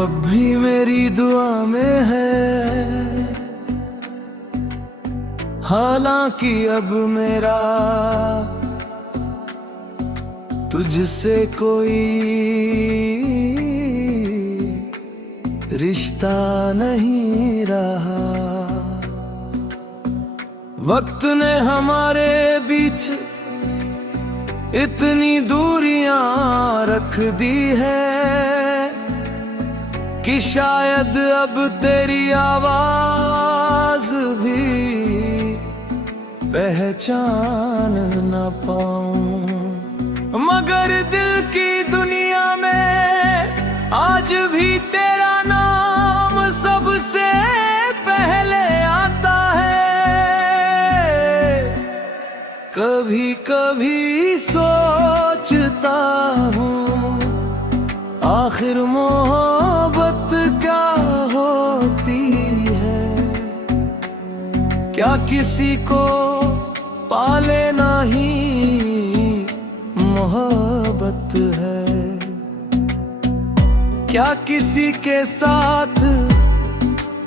अब भी मेरी दुआ में है, हालांकि अब मेरा तुझसे कोई रिश्ता नहीं रहा। वक्त ने हमारे बीच इतनी दूरियां रख दी है कि शायद अब तेरी आवाज भी पहचान न पाऊं। मगर दिल की दुनिया में आज भी तेरा नाम सबसे पहले आता है। कभी कभी सोचता हूँ आखिर मोहब्बत क्या होती है। क्या किसी को पाले नहीं मोहब्बत है। क्या किसी के साथ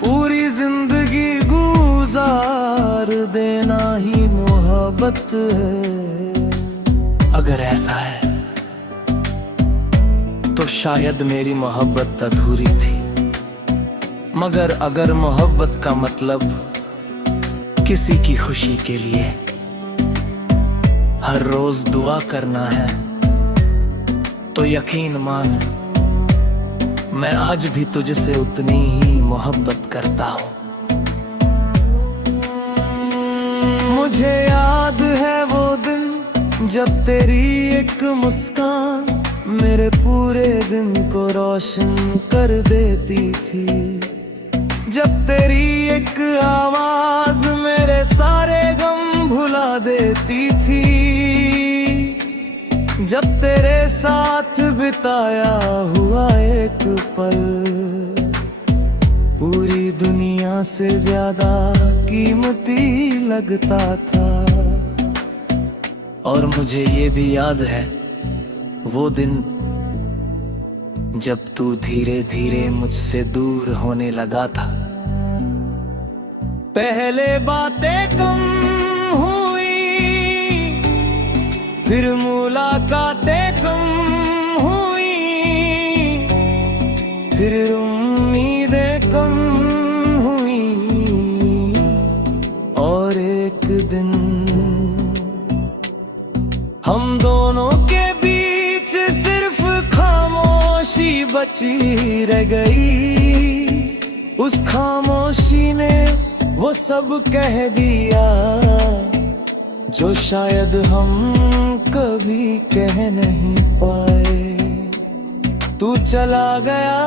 पूरी जिंदगी गुजार देना ही मोहब्बत है। अगर ऐसा है तो शायद मेरी मोहब्बत अधूरी थी। मगर अगर मोहब्बत का मतलब किसी की खुशी के लिए हर रोज दुआ करना है तो यकीन मान मैं आज भी तुझसे उतनी ही मोहब्बत करता हूँ। मुझे याद है वो दिन जब तेरी एक मुस्कान मेरे पूरे दिन को रोशन कर देती थी। जब तेरी एक आवाज मेरे सारे गम भुला देती थी। जब तेरे साथ बिताया हुआ एक पल पूरी दुनिया से ज्यादा कीमती लगता था। और मुझे ये भी याद है वो दिन जब तू धीरे धीरे मुझसे दूर होने लगा था। पहले बातें कम हुई, फिर मुलाकातें कम हुई, फिर उम्मीदें कम हुई। और एक दिन हम दोनों के बीच सिर्फ खामोशी बची रह गई। उस खामोशी ने वो सब कह दिया जो शायद हम कभी कह नहीं पाए। तू चला गया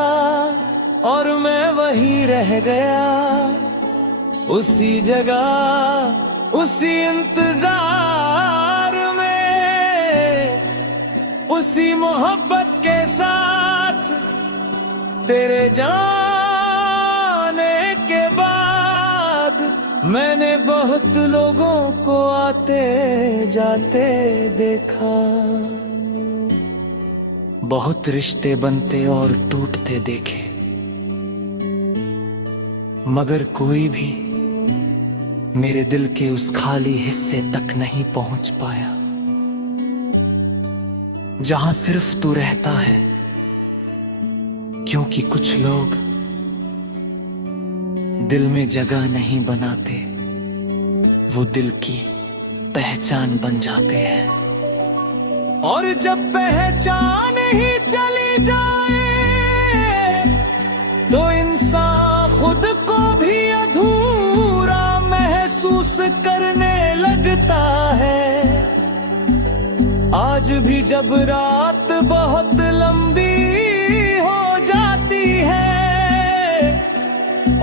और मैं वहीं रह गया, उसी जगह उसी इंतजार में, उसी मोहब्बत के साथ। तेरे जाने के बाद मैंने बहुत लोगों को आते जाते देखा। बहुत रिश्ते बनते और टूटते देखे, मगर कोई भी मेरे दिल के उस खाली हिस्से तक नहीं पहुंच पाया जहां सिर्फ तू रहता है। क्योंकि कुछ लोग दिल में जगह नहीं बनाते, वो दिल की पहचान बन जाते हैं। और जब पहचान ही चली जाए तो इंसान खुद को भी अधूरा महसूस करने लगता है। आज भी जब रात बहुत लंबी हो जाती है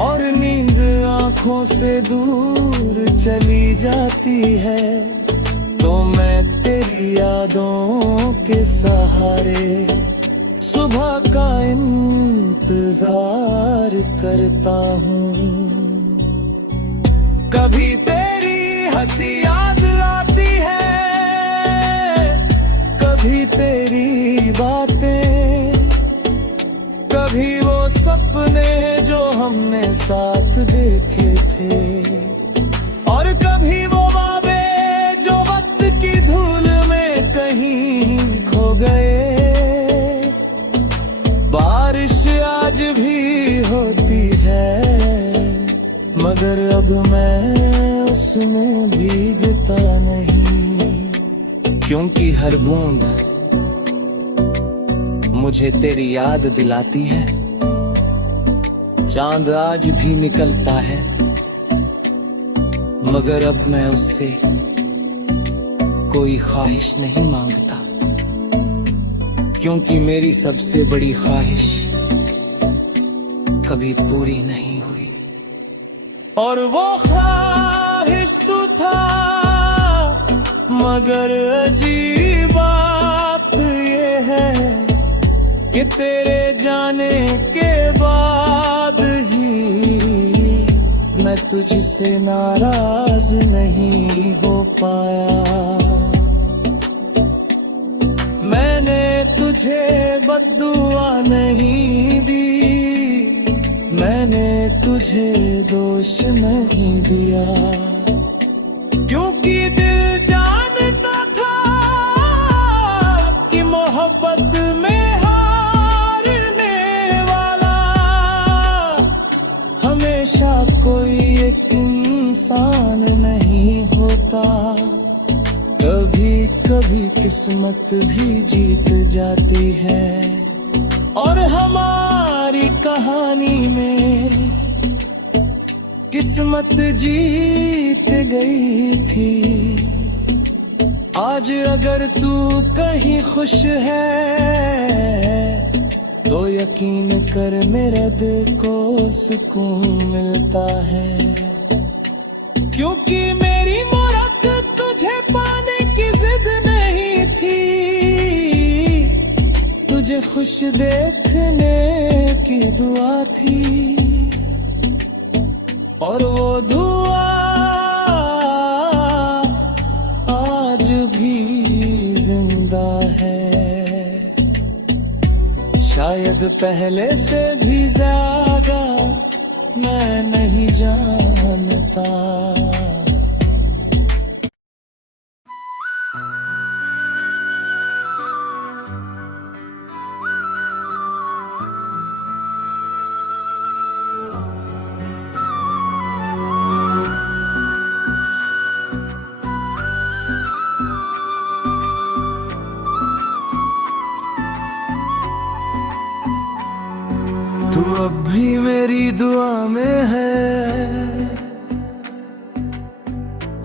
और नींद आंखों से दूर चली जाती है, तो मैं तेरी यादों के सहारे सुबह का इंतजार करता हूँ। कभी तेरी हंसी याद आती है, कभी तेरी बातें, कभी वो साथ देखे थे। और कभी वो वादे जो वक्त की धूल में कहीं खो गए। बारिश आज भी होती है मगर अब मैं उसमें भीगता नहीं, क्योंकि हर बूंद मुझे तेरी याद दिलाती है। चांद आज भी निकलता है मगर अब मैं उससे कोई ख्वाहिश नहीं मांगता, क्योंकि मेरी सबसे बड़ी ख्वाहिश कभी पूरी नहीं हुई। और वो ख्वाहिश तू था, मगर अजीब बात ये है कि तेरे जाने के बाद ही मैं तुझसे नाराज नहीं हो पाया। मैंने तुझे बद्दुआ नहीं दी, मैंने तुझे दोष नहीं दिया, क्योंकि दिल जानता था कि मोहब्बत में हारने वाला हमेशा कोई एक इंसान नहीं होता। कभी कभी किस्मत भी जीत जाती है और हमारी कहानी में किस्मत जीत गई थी। आज अगर तू कहीं खुश है तो यकीन कर मेरे दिल को सुकून मिलता है, क्योंकि मेरी मुराद तुझे पाने की जिद नहीं थी, तुझे खुश देखने की दुआ थी। और वो दुआ आज भी जिंदा है, शायद पहले से भी ज्यादा मैं नहीं जानता। तू अब भी मेरी दुआ में है,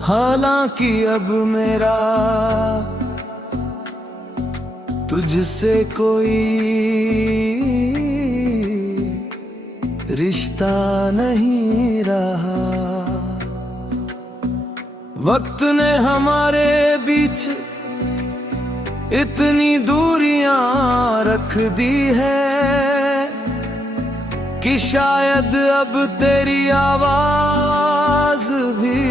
हालांकि अब मेरा तुझसे कोई रिश्ता नहीं रहा। वक्त ने हमारे बीच इतनी दूरियां रख दी है कि शायद अब तेरी आवाज भी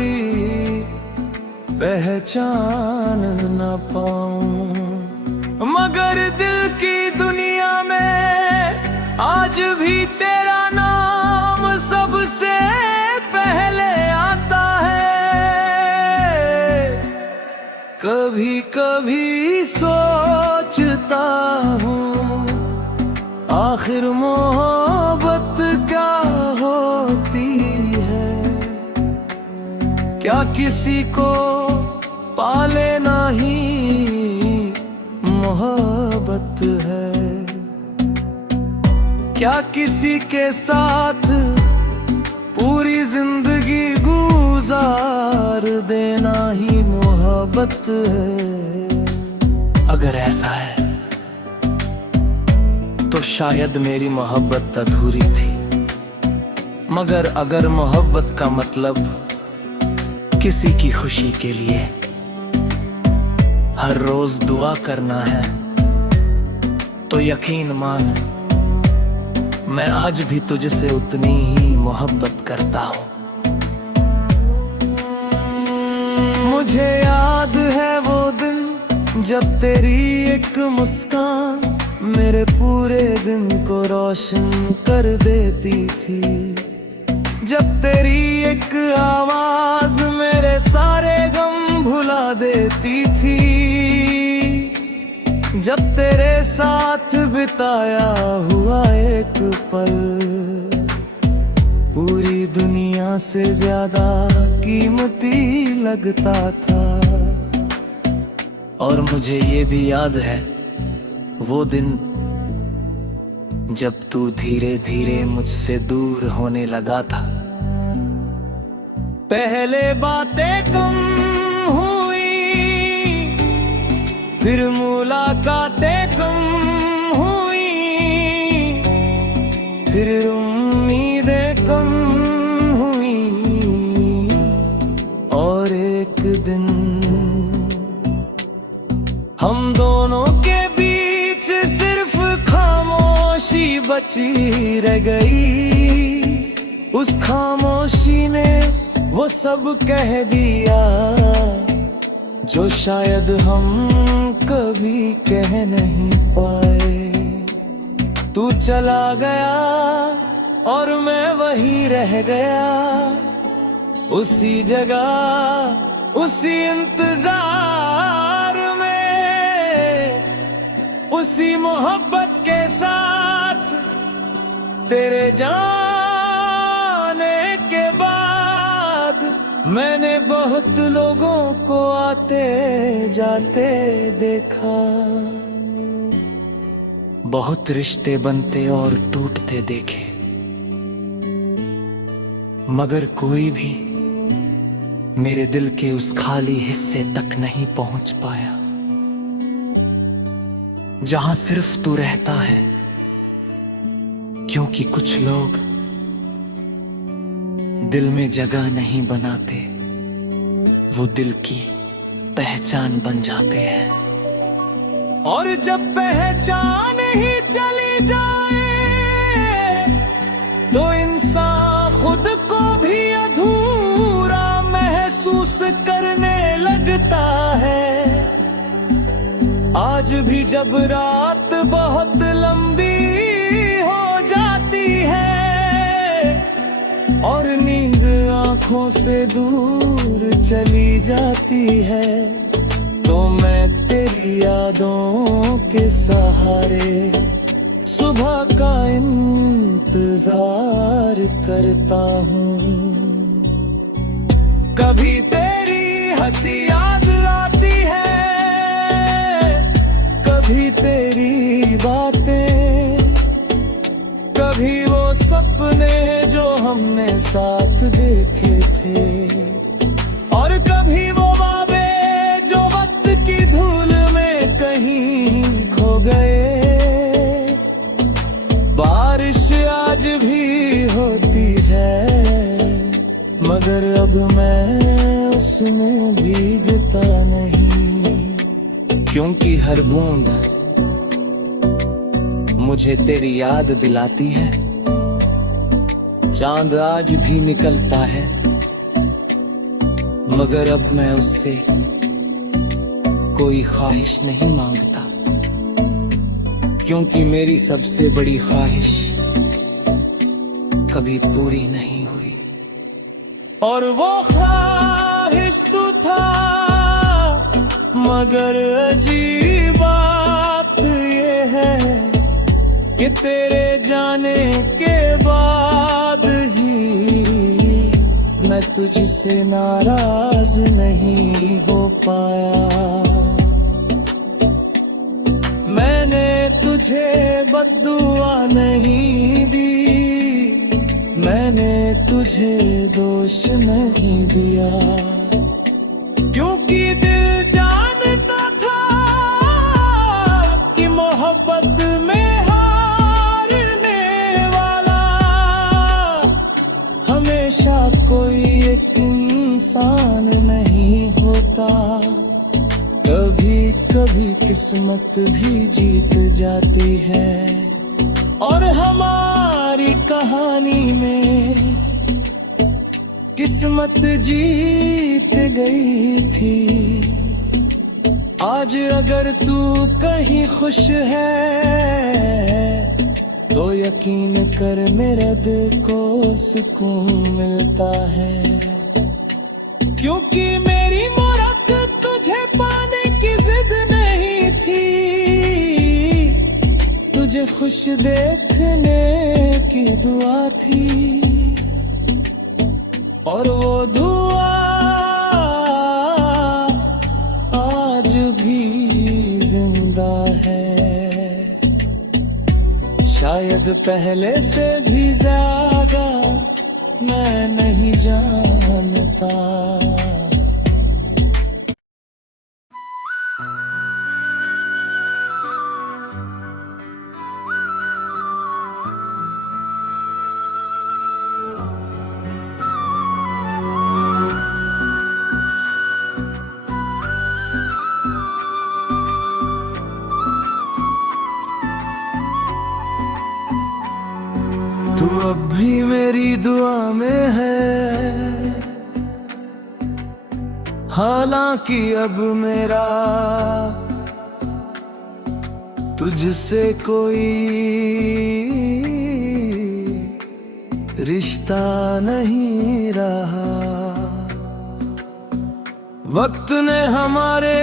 पहचान न पाऊं। मगर दिल की दुनिया में आज भी तेरा नाम सबसे पहले आता है। कभी कभी सोचता हूँ आखिर मोहब्बत क्या होती है, क्या किसी को पाले नहीं मोहब्बत है, क्या किसी के साथ पूरी जिंदगी गुजार देना ही मोहब्बत है। अगर ऐसा है तो शायद मेरी मोहब्बत अधूरी थी, मगर अगर मोहब्बत का मतलब किसी की खुशी के लिए हर रोज दुआ करना है तो यकीन मान मैं आज भी तुझसे उतनी ही मोहब्बत करता हूँ। मुझे याद है वो दिन जब तेरी एक मुस्कान मेरे पूरे दिन को रोशन कर देती थी। जब तेरी एक आवाज मेरे सारे गम भुला देती थी, जब तेरे साथ बिताया हुआ एक पल पूरी दुनिया से ज्यादा कीमती लगता था। और मुझे ये भी याद है वो दिन जब तू धीरे धीरे मुझसे दूर होने लगा था। पहले बातें कम हुई, फिर मुलाकातें कम हुई, फिर उम्मीदें कम हुई, और एक दिन हम दोनों के बीच सिर्फ खामोशी बची रह गई। उस खामोशी ने वो सब कह दिया जो शायद हम कभी कह नहीं पाए। तू चला गया और मैं वहीं रह गया, उसी जगह उसी इंतजार में, उसी मोहब्बत के साथ। तेरे जाने के बाद मैंने बहुत लोगों को आते जाते देखा, बहुत रिश्ते बनते और टूटते देखे, मगर कोई भी मेरे दिल के उस खाली हिस्से तक नहीं पहुंच पाया जहां सिर्फ तू रहता है। क्योंकि कुछ लोग दिल में जगह नहीं बनाते, वो दिल की पहचान बन जाते हैं। और जब पहचान ही चली जाए तो इंसान खुद को भी अधूरा महसूस करने लगता है। आज भी जब रात बहुत लंबी हो जाती है और नींद आंखों से दूर चली जाती है, तो मैं तेरी यादों के सहारे सुबह का इंतजार करता हूँ। कभी तेरी हंसी याद आती है, कभी तेरी बातें, कभी वो सपने जो हमने साथ देखे थे, और कभी वो वादे जो वक्त की धूल में कहीं खो गए। बारिश आज भी होती है मगर अब मैं उसमें भीगता नहीं, क्योंकि हर बूंद मुझे तेरी याद दिलाती है। चांद आज भी निकलता है मगर अब मैं उससे कोई ख्वाहिश नहीं मांगता, क्योंकि मेरी सबसे बड़ी ख्वाहिश कभी पूरी नहीं हुई। और वो ख्वाहिश तू था, मगर अजीब बात ये है कि तेरे जाने के बाद ही मैं तुझसे नाराज नहीं हो पाया। मैंने तुझे बद्दुआ नहीं दी, मैंने तुझे दोष नहीं दिया, क्योंकि दिल जानता था कि मोहब्बत में हारने वाला हमेशा कोई एक इंसान नहीं होता। कभी कभी किस्मत भी जीत जाती है, और हमारी कहानी में किस्मत जीत गई थी। आज अगर तू कहीं खुश है तो यकीन कर मेरे दिल को सुकून मिलता है, क्योंकि मेरी मुराद तुझे पाने की जिद नहीं थी, तुझे खुश देखने की दुआ थी, और वो दुआ आज भी जिंदा है। शायद पहले से भी ज्यादा मैं नहीं जानता। तू अब भी मेरी दुआ में है, हालांकि अब मेरा तुझसे कोई रिश्ता नहीं रहा। वक्त ने हमारे